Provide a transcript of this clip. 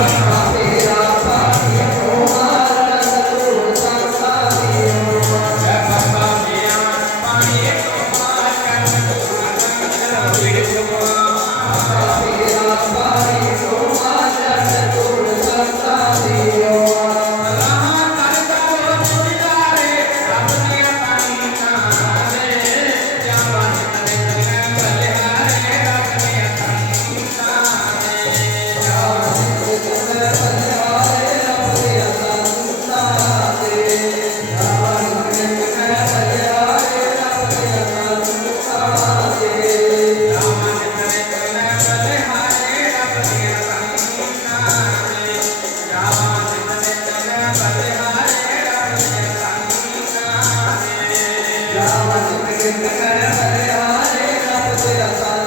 아. तेरा तेरा तेरा